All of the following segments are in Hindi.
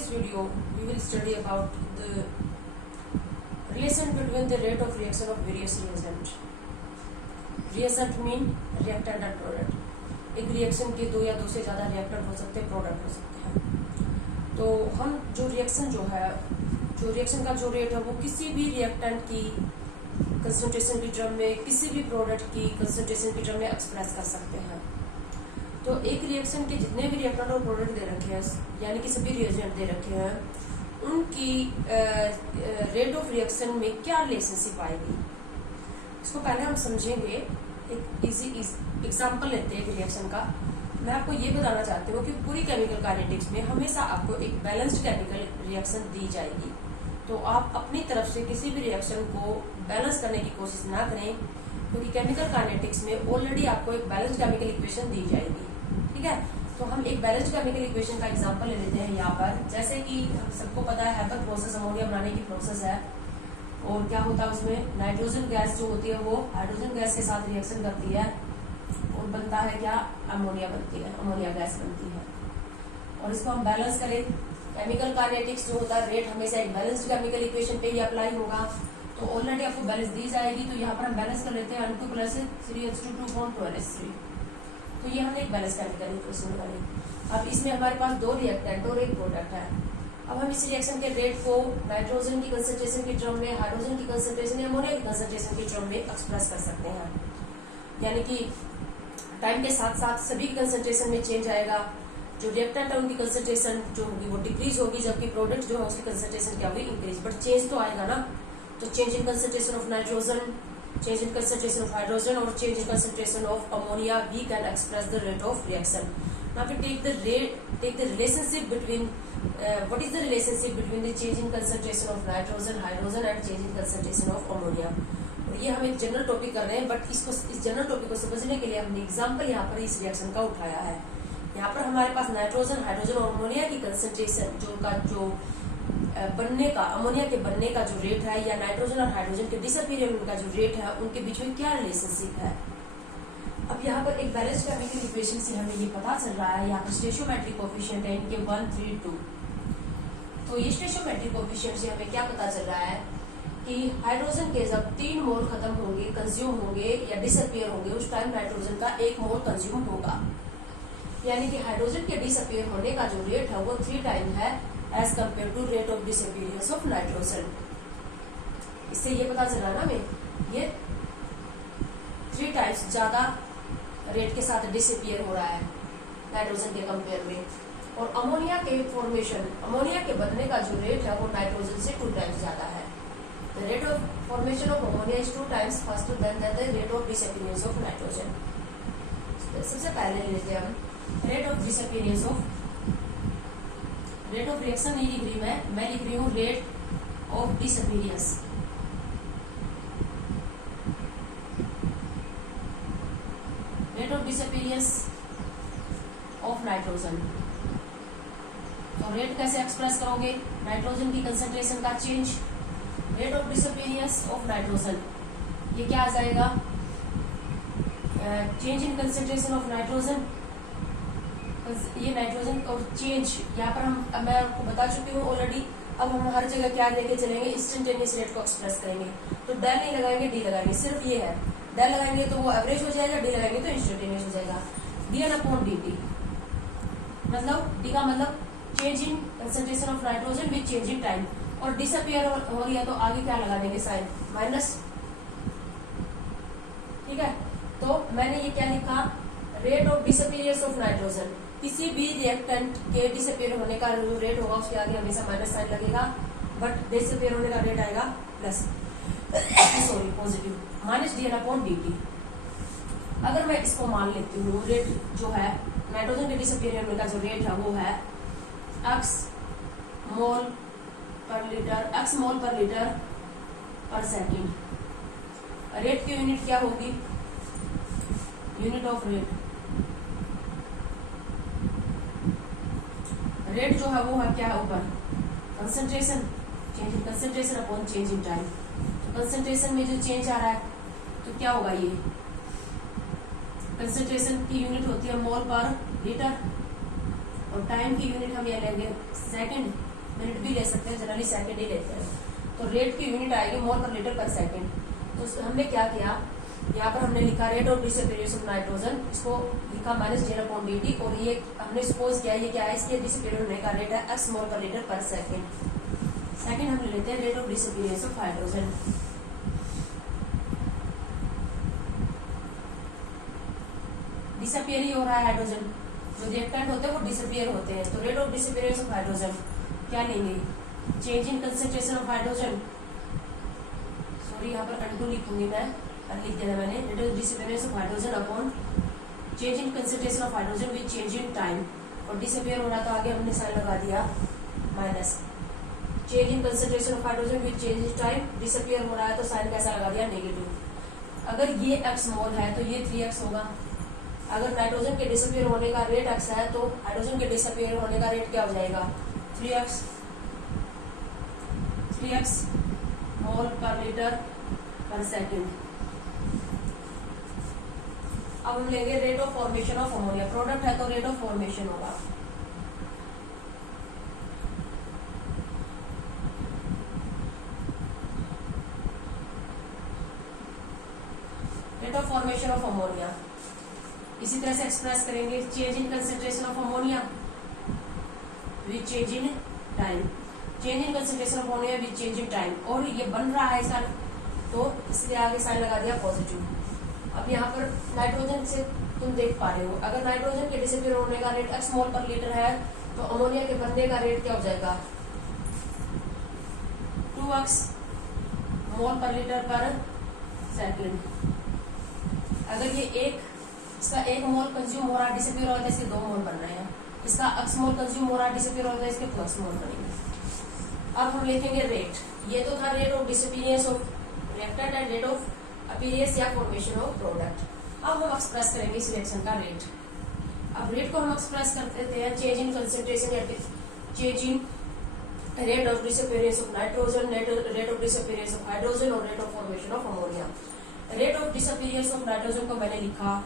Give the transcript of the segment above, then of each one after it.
this video, we will study about the relation between the rate of reaction of various reagent. Reagent mean reactant and product. एक रिएक्शन के दो या दो से ज़्यादा रिएक्टेंट हो सकते हैं, प्रोडक्ट हो सकते हैं। तो हम जो रिएक्शन का जो रेट है वो किसी भी रिएक्टेंट की कंसंट्रेशन की टर्म में, किसी भी प्रोडक्ट की कंसंट्रेशन की टर्म में एक्सप्रेस कर सकते हैं। तो एक रिएक्शन के जितने भी रिएक्टेंट और प्रोडक्ट दे रखे हैं, यानी कि सभी रिएजेंट दे रखे हैं, उनकी रेट ऑफ रिएक्शन में क्या रिलेशनशिप आएगी, इसको पहले हम समझेंगे। एक इजी एग्जांपल लेते हैं एक रिएक्शन का। मैं आपको ये बताना चाहती हूँ कि पूरी केमिकल काइनेटिक्स में हमेशा आपको एक बैलेंस्ड केमिकल रिएक्शन दी जाएगी। तो आप अपनी तरफ से किसी भी रिएक्शन को बैलेंस करने की कोशिश ना करें, क्योंकि केमिकल काइनेटिक्स में ऑलरेडी आपको एक बैलेंस्ड केमिकल इक्वेशन दी जाएगी। ठीक है, तो हम एक बैलेंस्ड केमिकल इक्वेशन का एग्जांपल ले लेते हैं यहाँ पर। जैसे कि हम सबको पता है हैबर प्रोसेस अमोनिया बनाने की प्रोसेस है, और क्या होता है उसमें नाइट्रोजन गैस जो होती है वो हाइड्रोजन गैस के साथ रिएक्शन करती है और बनता है क्या, अमोनिया बनती है, अमोनिया गैस बनती है। और इसको हम बैलेंस करें, केमिकल काइनेटिक्स जो होता है रेट हमेशा एक बैलेंस्ड केमिकल इक्वेशन पे ही अप्लाई होगा। तो ऑलरेडी आपको बैलेंस दी जाएगी, तो यहाँ पर हम बैलेंस कर लेते हैं N2 + 3H2 2 तो ये हमने एक बैलेंस केमिकल इक्वेशन बनाई। अब इसमें हमारे पास दो रिएक्टेंट और एक प्रोडक्ट है। अब हम इस रिएक्शन के रेट को नाइट्रोजन की कंसंट्रेशन की टर्म में, हाइड्रोजन की कंसंट्रेशन या अमोनिया की कंसंट्रेशन की टर्म में एक्सप्रेस कर सकते हैं। यानी कि टाइम के साथ साथ सभी कंसंट्रेशन में चेंज आएगा। जो रिएक्टेंट है उनकी कंसंट्रेशन जो होगी वो डिक्रीज होगी, जबकि प्रोडक्ट जो है उसकी कंसंट्रेशन क्या होगी, इंक्रीज। बट चेंज तो आएगा ना। तो change in concentration of nitrogen, change in concentration of hydrogen or change in concentration of ammonia, we can express the rate of reaction. Now we take the relationship between what is the relationship between the change in concentration of nitrogen, hydrogen and change in concentration of ammonia. और ये हम एक जनरल टॉपिक कर रहे हैं, बट इसको इस जनरल टॉपिक को समझने के लिए हमने एग्जाम्पल यहाँ पर इस रिएक्शन का उठाया है। यहाँ पर हमारे पास नाइट्रोजन, हाइड्रोजन और अमोनिया की कंसंट्रेशन जो बनने का, अमोनिया के बनने का जो रेट है, या नाइट्रोजन और हाइड्रोजन के डिसअपीयरेंस का जो रेट है, उनके बीच में क्या रिलेशनशिप है। अब यहाँ पर एक बैलेंस्ड केमिकल इक्वेशन से हमें ये पता चल रहा है, यहाँ पर स्टोइचियोमेट्रिक कोएफिशिएंट है इनके 1, 3, 2। तो ये स्टोइचियोमेट्रिक कोएफिशिएंट से हमें क्या पता चल रहा है कि हाइड्रोजन के जब 3 मोल खत्म होंगे, कंज्यूम होंगे या डिसअपीयर होंगे, उस टाइम नाइट्रोजन का 1 मोल कंज्यूम होगा। यानी कि हाइड्रोजन के डिसअपीयर होने का जो रेट है वो 3 टाइम है as compared to rate of disappearance of nitrogen. इससे ये पता चला ना हमें, ये 3 टाइम्स ज्यादा रेट के साथ डिसअपीयर हो रहा है नाइट्रोजन के कंपेयर में। और अमोनिया के फॉर्मेशन, अमोनिया के बनने का जो रेट है वो नाइट्रोजन से 2 टाइम्स ज्यादा है। The rate of formation of ammonia is 2 times faster than the rate of disappearance of nitrogen. सबसे पहले लेते हैं हम rate of disappearance of, rate of reaction नहीं लिख रही मैं लिख रही हूँ rate of disappearance. Rate of disappearance of nitrogen. तो रेट कैसे एक्सप्रेस करोगे, नाइट्रोजन की कंसंट्रेशन का change, rate of disappearance of nitrogen, ये क्या आ जाएगा, change in concentration of nitrogen. ये नाइट्रोजन और चेंज यहाँ पर मैं आपको बता चुकी हूँ ऑलरेडी। अब हम हर जगह क्या लेके चलेंगे, इंस्टेंटेनियस रेट को एक्सप्रेस करेंगे। तो डेल नहीं लगाएंगे, डी लगाएंगे, सिर्फ ये है। डेल लगाएंगे तो वो एवरेज हो जाएगा, डी लगाएंगे तो इंस्टेंटेनियस हो जाएगा। dN/dt मतलब डी का मतलब change in concentration of nitrogen with change in time, और डिसअपीयर हो रही है तो आगे क्या लगा देंगे, साइन माइनस। ठीक है, तो मैंने ये क्या लिखा, rate of disappearance of nitrogen. किसी भी रिएक्टेंट के डिसअपीयर होने का जो रेट होगा उसके आगे हमेशा माइनस साइन लगेगा, बट डिसअपीयर होने का रेट आएगा plus, sorry positive, minus dN/dt। अगर मैं इसको मान लेती हूँ, रेट जो है नाइट्रोजन के डिसअपीयर होने का जो रेट है वो है x मोल पर लीटर पर सेकेंड। रेट की यूनिट क्या होगी, यूनिट ऑफ रेट। रेट जो है वो है क्या है, ऊपर concentration, change in concentration upon change in time. तो कंसंट्रेशन में जो चेंज आ रहा है तो क्या होगा, ये कंसंट्रेशन की यूनिट होती है मोल पर लीटर, और टाइम की यूनिट हम ये लेंगे सेकंड मिनट भी ले सकते हैं, जनरली सेकंड ही लेते हैं। तो रेट की यूनिट आएगी मोल पर लीटर पर सेकंड। तो हमने क्या किया, यहाँ पर हमने लिखा rate of disappearance of nitrogen, इसको लिखा -0.dt, और ये हमने सपोज किया ये क्या है, इसके डिसअपीयर होने का रेट है x मोल पर लीटर पर सेकंड। सेकंड हम ले लेते हैं rate of disappearance of hydrogen. Disappear ही हो रहा है हाइड्रोजन, जो रिएक्टेंट होते हैं वो डिसअपीयर होते हैं। तो rate of disappearance of hydrogen क्या लेंगे, change in concentration of hydrogen, sorry यहाँ पर अनटू लिखूंगी मैं, लिख दिया मैंने, rate of disappearance of hydrogen upon change in concentration of hydrogen with change in time. और डिसअपीयर हो रहा तो आगे हमने साइन लगा दिया minus, change in concentration of hydrogen with change in time, disappear हो रहा है तो साइन कैसा लगा दिया, नेगेटिव। अगर ये x मोल है तो ये 3x होगा। अगर नाइट्रोजन के डिसअपीयर होने का रेट x है तो हाइड्रोजन के डिसअपीयर होने का रेट क्या हो जाएगा, 3x मोल पर लीटर पर सेकंड। अब हम लेंगे rate of formation of ammonia, product है तो रेट ऑफ फॉर्मेशन होगा। Rate of formation of ammonia इसी तरह से एक्सप्रेस करेंगे, change in concentration of ammonia with change in time, change in concentration of ammonia with change in time. और ये बन रहा है इसका, तो इसलिए आगे साइन लगा दिया पॉजिटिव। अब यहाँ पर नाइट्रोजन से तुम देख पा रहे हो, अगर नाइट्रोजन के डिसअपीयर होने का रेट x मोल पर लीटर है तो अमोनिया के बनने का रेट क्या हो जाएगा, 2x मोल पर लीटर पर सेकंड। अगर ये इसका 1 मोल कंज्यूम हो रहा है, डिसअपीयर हो रहा है, इसके 2 मोल बन रहे हैं। इसका x मोल कंज्यूम हो रहा है, डिसअपीयर हो रहा है, इसके 2x मोल बनेंगे। अब हम लिखेंगे रेट, ये तो था rate of disappearance of reactant and rate of appearance या फॉर्मेशन ऑफ प्रोडक्ट। अब हम एक्सप्रेस करेंगे इस रिएक्शन का रेट। अब रेट को हम एक्सप्रेस कर देते हैं चेंज इन कंसंट्रेशन या change in rate of disappearance of nitrogen, rate of disappearance of hydrogen और rate of formation of ammonia. Rate of disappearance of nitrogen को मैंने लिखा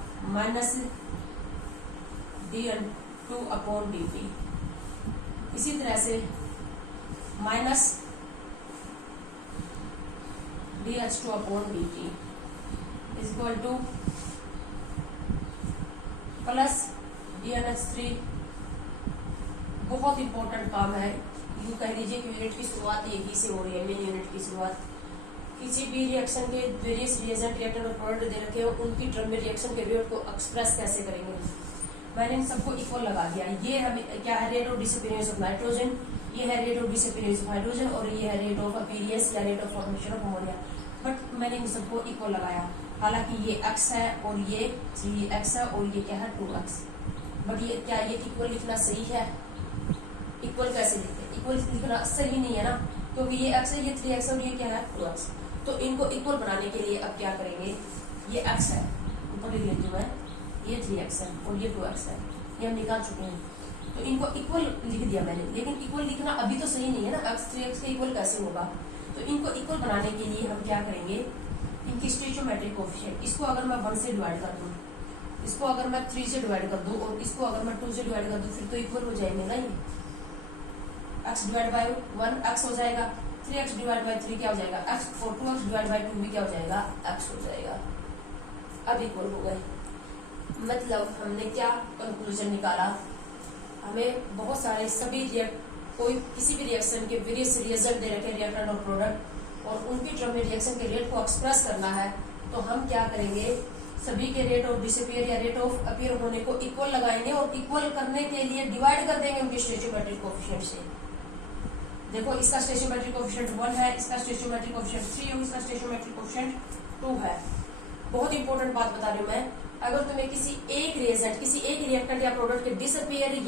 -dN2/dt। इसी तरह से -dH2/dt is equal two plus DNH3। बहुत इंपॉर्टेंट काम है, यूँ कह लीजिए कि यूनिट की शुरुआत यही से हो रही है, मेन यूनिट की शुरुआत। किसी भी रिएक्शन के वेरियस रिएजेंट, रिएक्टेंट और प्रोडक्ट दे रखे हो, उनकी टर्म में रिएक्शन के रेट को एक्सप्रेस कैसे करेंगे। मैंने इन सबको इक्वल लगा दिया। ये हमें क्या है, rate of disappearance of nitrogen, ये है rate of disappearance of hydrogen, और ये है रेट ऑफ अपीयरेंस या rate of formation of ammonia. But मैंने इन सबको इक्वल लगाया, हालांकि ये x है और ये 3x है और ये क्या है 2x। बट ये क्या, ये इक्वल लिखना सही है? इक्वल कैसे लिखते हैं, इक्वल लिखना सही नहीं है ना, क्योंकि ये x है, ये 3x और ये क्या है 2x। तो इनको इक्वल बनाने के लिए अब क्या करेंगे, ये x है, ऊपर लिख लेती हूँ मैं, ये 3x है और ये 2x है, ये हम निकाल चुके हैं। तो इनको इक्वल लिख दिया मैंने, लेकिन इक्वल लिखना अभी तो सही नहीं है ना, x 3x का इक्वल कैसे होगा। तो इनको इक्वल बनाने के लिए हम क्या करेंगे, इनकी स्टोइचोमेट्रिक कोएफिशिएंट, इसको अगर मैं 1 से डिवाइड कर दूं, इसको अगर मैं 3 से डिवाइड कर दूं और इसको अगर मैं 2 से डिवाइड कर दूं, फिर तो इक्वल हो जाएंगे ना। ये x डिवाइड बाय 1 x हो जाएगा, 3x डिवाइड बाय 3 क्या हो जाएगा x, और 2x डिवाइड बाय 2 भी क्या हो जाएगा x हो जाएगा। अब इक्वल हो गए। मतलब हमने क्या कंक्लूजन निकाला, हमें बहुत सारे सभी कोई किसी भी रिएक्शन के वेरियस रिएजेंट दे रखे रिएक्टेंट और प्रोडक्ट, और उनकी टर्म में रिएक्शन के रेट को एक्सप्रेस करना है। तो हम क्या करेंगे, सभी के रेट ऑफ डिसअपीयर या रेट ऑफ अपीयर होने को इक्वल लगाएंगे, और इक्वल करने के लिए डिवाइड कर देंगे उनके स्टोइचोमेट्रिक कोएफिशिएंट से। देखो, इसका स्टोइचोमेट्रिक कोएफिशिएंट 1 है, इसका स्टोइचोमेट्रिक कोएफिशिएंट 3 और इसका स्टोइचोमेट्रिक कोएफिशिएंट 2 है। बहुत इंपॉर्टेंट बात बता रही हूँ मैं, अगर तुम्हें किसी एक रिएजेंट, किसी एक रिएक्टेंट या प्रोडक्ट के डिसअपीयर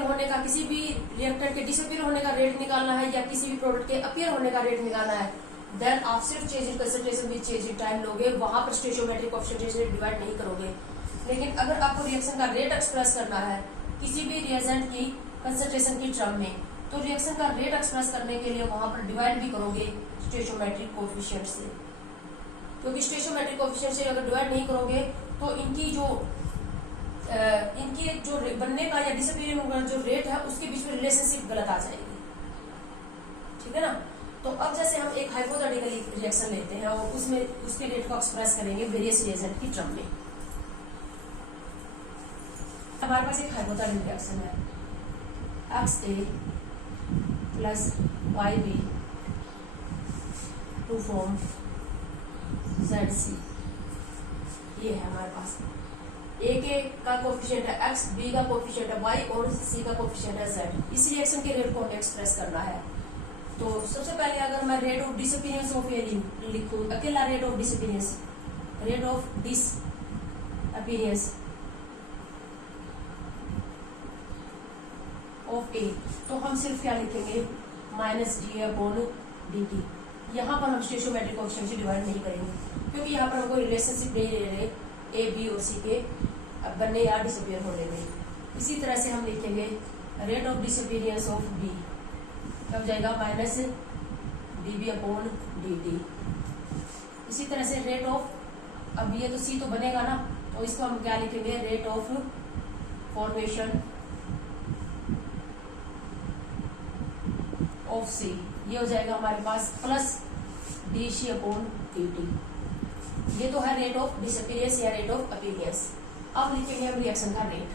होने का, किसी भी रिएक्टेंट के डिसअपीयर होने का रेट निकालना है या किसी भी प्रोडक्ट के अपीयर होने का रेट निकालना है, देन आप सिर्फ change in concentration with change in time लोगे, वहां पर स्टोइचोमेट्रिक कोएफिशिएंट से डिवाइड नहीं करोगे। लेकिन अगर आपको रिएक्शन का रेट एक्सप्रेस करना है किसी भी रिएजेंट की कंसंट्रेशन की टर्म में, तो रिएक्शन का रेट एक्सप्रेस करने के लिए वहां पर डिवाइड भी करोगे स्टोइचोमेट्रिक कोएफिशिएंट से, क्योंकि स्टोइचोमेट्रिक कोएफिशिएंट से अगर डिवाइड नहीं करोगे तो इनकी जो इनकी जो बनने का या डिसअपीयरिंग का जो रेट है उसके बीच में रिलेशनशिप गलत आ जाएगी, ठीक है ना। तो अब जैसे हम एक हाइपोथेटिकल रिएक्शन लेते हैं और उसमें उसके रेट को एक्सप्रेस करेंगे वेरियस रिएजेंट की टर्म में। हमारे पास एक हाइपोथेटिकल रिएक्शन है XA plus YB to form ZC। ये है हमारे पास A के का कोफिशिएंट है X, B का कोफिशिएंट है Y और C का कोफिशिएंट है Z। इस रिएक्शन के रेट को हमें एक्सप्रेस करना है। तो सबसे पहले अगर मैं रेट ऑफ डिसअपीयरेंस ऑफ ए लिखूं, अकेला रेट ऑफ डिसअपीयरेंस ऑफ ए, तो हम सिर्फ क्या लिखेंगे -d/dt। यहाँ पर हम स्टोइचोमेट्रिक कोएफिशिएंट से डिवाइड नहीं करेंगे क्योंकि यहाँ पर हमको रिलेशनशिप नहीं ले रहे ए बी और सी के बनने या डिसअपीयर होने में। इसी तरह से हम लिखेंगे rate of disappearance of B, तब जाएगा -dB/dt। इसी तरह से रेट ऑफ, अब ये तो सी तो बनेगा ना, तो इसको हम क्या लिखेंगे रेट ऑफ फॉर्मेशन ऑफ सी, ये हो जाएगा हमारे पास +dC/dt। ये तो है रेट ऑफ डिसअपीयरेंस या रेट ऑफ अपीयरेंस। अब लिखेंगे हम रिएक्शन का रेट।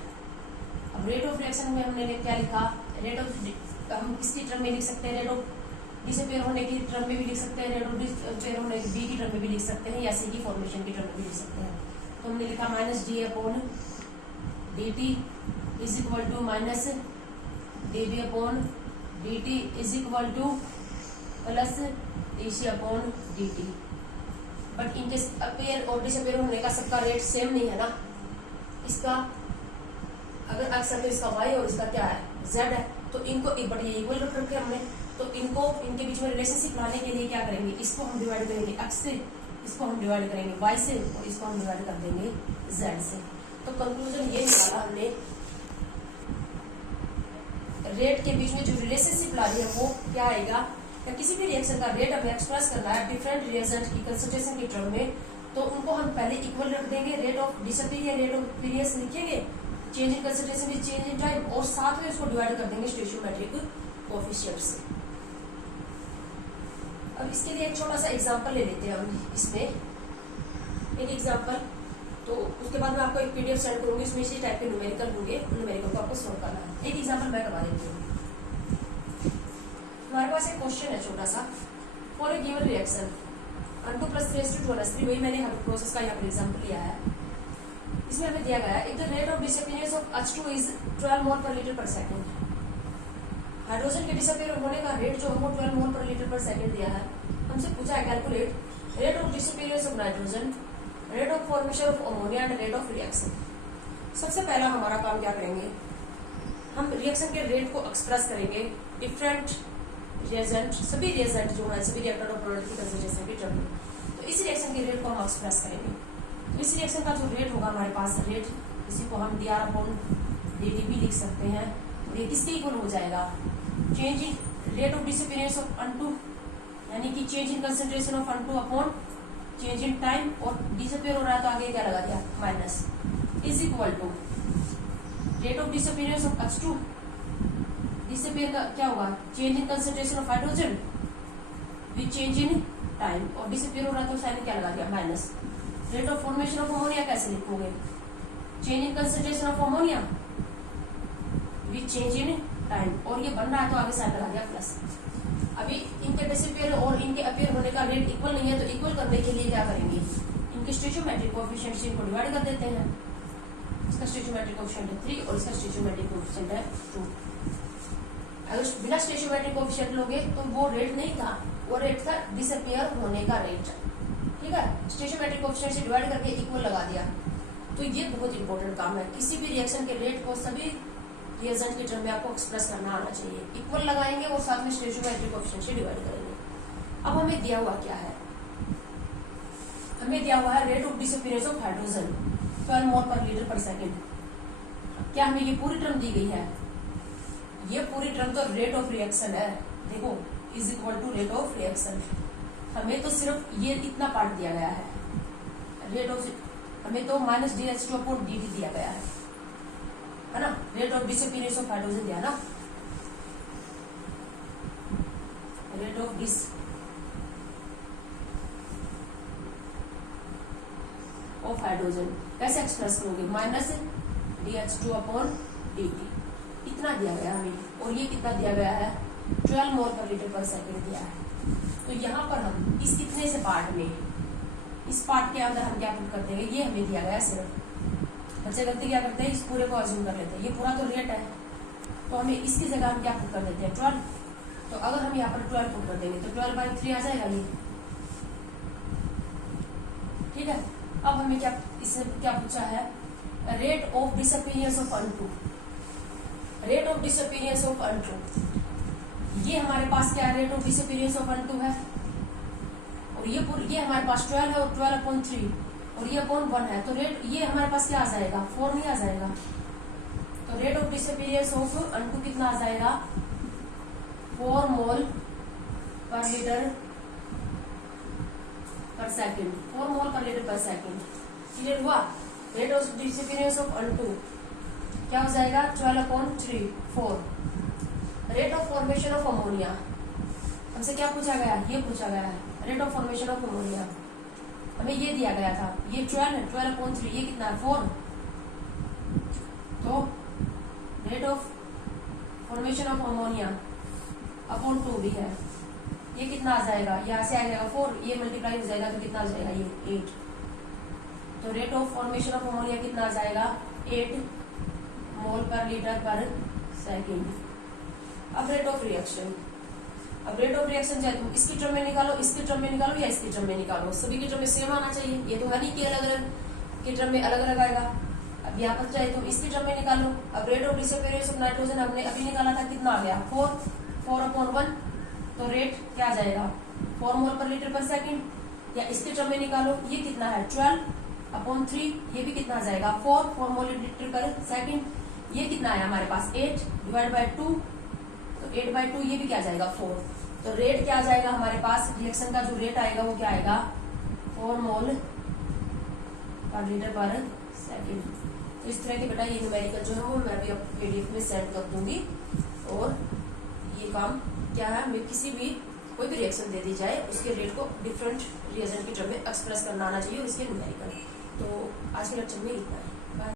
अब रेट ऑफ रिएक्शन में हमने क्या लिखा, रेट ऑफ हम किसकी टर्म में लिख सकते हैं, रेट ऑफ डिसअपीयर होने की टर्म में भी लिख सकते हैं, रेट ऑफ डिसअपीयर होने की बी की टर्म में भी लिख सकते हैं, या सी की फॉर्मेशन की टर्म में भी लिख सकते हैं। तो हमने लिखा -d/dt is equal to -dB/dt is equal to +dC/dt। But इनके अपीयर और डिसअपीयर होने का सबका रेट सेम नहीं है ना। इसका अगर x है तो इसका y और इसका क्या है z है, तो इनको बट ये इक्वल रख रखे हमने, तो इनको इनके बीच में रिलेशनशिप लाने के लिए क्या करेंगे, इसको हम डिवाइड करेंगे x से, इसको हम डिवाइड करेंगे y से और इसको हम डिवाइड कर देंगे z से। तो कंक्लूजन ये निकाला हमने, रेट के बीच में जो रिलेशनशिप ला रही है वो क्या आएगा, या किसी भी रिएक्शन का रेट हमें एक्सप्रेस करना है डिफरेंट रिएजेंट की कंसंट्रेशन की टर्म में, तो उनको हम पहले इक्वल रख देंगे, rate of disappear rate of appearance लिखेंगे, change in concentration with change in time, और साथ में उसको डिवाइड कर देंगे स्टोइचोमेट्रिक कोएफिशिएंट से। अब इसके लिए एक छोटा सा एग्जांपल ले लेते हैं हम, इसमें एक एग्जांपल, तो उसके बाद मैं आपको एक पीडीएफ सेंड करूंगी, उसमें इसी टाइप के न्यूमेरिकल होंगे, न्यूमेरिकल को आपको सॉल्व करना है। एक एग्जांपल मैं करवा देती हूँ। हमारे पास एक क्वेश्चन है छोटा सा, for a given reaction N2 + 3:2 वही मैंने प्रोसेस का यहाँ पर एग्जांपल लिया है। इसमें हमें दिया गया है if the rate of disappearance of H2 is 12 मोल पर लीटर पर सेकंड। हाइड्रोजन के डिसअपीयर होने का रेट जो हमको 12 मोल पर लीटर पर सेकंड दिया है, हमसे पूछा है calculate rate of disappearance of nitrogen, rate of formation of ammonia and rate of reaction. सबसे पहला हमारा काम क्या करेंगे, हम रिएक्शन के रेट को एक्सप्रेस करेंगे डिफरेंट रिएजेंट, सभी रिएजेंट जो है, सभी रिएक्टर और प्रोडक्ट की कंसंट्रेशन की टर्म में। तो इस रिएक्शन के रेट को हम एक्सप्रेस करेंगे। तो इस रिएक्शन का जो रेट होगा हमारे पास रेट, इसी को हम dR/dt भी लिख सकते हैं, और ये किसके इक्वल हो जाएगा, change in rate of disappearance of N2, यानी कि change in concentration of N2 upon change in time, और डिसअपीयर हो रहा है तो आगे क्या लगा दिया minus, is equal to rate of disappearance of H2, disappear का क्या होगा, change in concentration of hydrogen with change in time, और डिसअपीयर हो रहा है तो साइन क्या लगा दिया minus. Rate of formation of ammonia कैसे लिखोगे, change in concentration of ammonia with change in time, और ये बन रहा है तो आगे साइन लगा दिया प्लस। अभी इनके डिसअपीयर और इनके अपीयर होने का रेट इक्वल नहीं है, तो इक्वल करने के लिए क्या करेंगे, इनके स्टोइचोमेट्रिक कोएफिशिएंट से इनको डिवाइड कर देते हैं। इसका स्टोइचोमेट्रिक कोएफिशिएंट है 3 और इसका स्टोइचोमेट्रिक कोएफिशिएंट है 2। अगर बिना स्टोइचोमेट्रिक कोएफिशिएंट लोगे तो वो रेट नहीं था, वो रेट था डिसअपीयर होने का रेट, ठीक है। स्टोइचोमेट्रिक कोएफिशिएंट से डिवाइड करके इक्वल लगा दिया। तो ये बहुत इंपॉर्टेंट काम है, किसी भी रिएक्शन के रेट को सभी रिएजेंट की टर्म में आपको एक्सप्रेस करना आना चाहिए। इक्वल लगाएंगे और साथ में स्टोइचोमेट्रिक कोएफिशिएंट से डिवाइड करेंगे। अब हमें दिया हुआ क्या है, हमें दिया हुआ है rate of disappearance of hydrogen 12 मोल पर लीटर पर सेकंड। क्या हमें ये पूरी टर्म दी गई है, ये पूरी टर्म तो रेट ऑफ रिएक्शन है, देखो is equal to rate of reaction. हमें तो सिर्फ ये इतना पार्ट दिया गया है, रेट ऑफ, हमें तो -dH2/dt दिया गया है। है ना, rate of disappearance of hydrogen दिया ना, rate of dis of hydrogen कैसे एक्सप्रेस करोगे, माइनस DH2 अपॉन dt, इतना दिया गया हमें, और ये कितना दिया गया है 12 मोल पर लीटर पर सेकंड दिया है। तो यहाँ पर हम इस कितने से पार्ट में, इस पार्ट के अंदर हम क्या पुट करते हैं, ये हमें दिया गया सिर्फ, बच्चे गलती क्या करते हैं, इस पूरे को अज्यूम कर लेते हैं, ये पूरा तो रेट है, तो हमें इसकी जगह हम क्या पुट कर देते हैं 12, तो अगर हम यहाँ पर 12 पुट कर देंगे तो 12/3 आ जाएगा ये, ठीक है। अब हमें क्या, इससे क्या पूछा है, rate of disappearance of unto, rate of disappearance of unto, ये हमारे पास क्या है, rate of disappearance of unto है, और ये हमारे पास 12 है, और 12/3, और ये अपॉन 1 है, तो रेट ये हमारे पास क्या आ जाएगा 4 नहीं आ जाएगा, तो rate of disappearance of unto कितना आ जाएगा 4 मोल पर लीटर पर सेकंड, 4 मोल पर लीटर पर सेकंड, क्लियर हुआ। Rate of disappearance of unto क्या हो जाएगा 12/3 4। Rate of formation of ammonia, हमसे क्या पूछा गया, ये पूछा गया है, rate of formation of ammonia हमें ये दिया गया था, ये 12 है, 12/3, ये कितना है 4, तो rate of formation of ammonia upon 2 भी है, ये कितना आ जाएगा, यहाँ से आ जाएगा 4, ये मल्टीप्लाई हो जाएगा तो कितना आ जाएगा ये 8, तो rate of formation of ammonia कितना आ जाएगा 8 मोल पर लीटर पर सेकंड। अब रेट ऑफ रिएक्शन, अब रेट ऑफ रिएक्शन चाहे तुम इसकी टर्म में निकालो, इसकी टर्म में निकालो, या इसकी टर्म में निकालो, सभी की टर्म में सेम आना चाहिए, ये तो है नहीं कि अलग अलग की टर्म में अलग अलग आएगा। अब यहाँ पर चाहे तुम इसकी टर्म में निकालो, अब rate of disappearance of nitrogen हमने अभी निकाला था, कितना आ गया 4/1, तो रेट क्या आ जाएगा 4 मोल पर लीटर पर सेकंड, या इसकी टर्म में निकालो, ये कितना है 12/3, ये भी कितना आ जाएगा 4 मोल लीटर पर सेकंड, ये कितना आया हमारे पास 8 डिवाइड बाय 2, तो 8/2, ये भी क्या आ जाएगा 4, तो रेट क्या आ जाएगा हमारे पास, रिएक्शन का जो रेट आएगा वो क्या आएगा 4 मोल पर लीटर पर सेकंड। तो इस तरह के बेटा ये न्यूमेरिकल जो है वो मैं अभी PDF में सेंड कर दूंगी, और ये काम क्या है, हमें किसी भी कोई भी रिएक्शन दे दी जाए उसके रेट को डिफरेंट रिएजेंट की टर्म में एक्सप्रेस करना आना चाहिए, इसके न्यूमेरिकल। तो आज के लेक्चर में इतना है।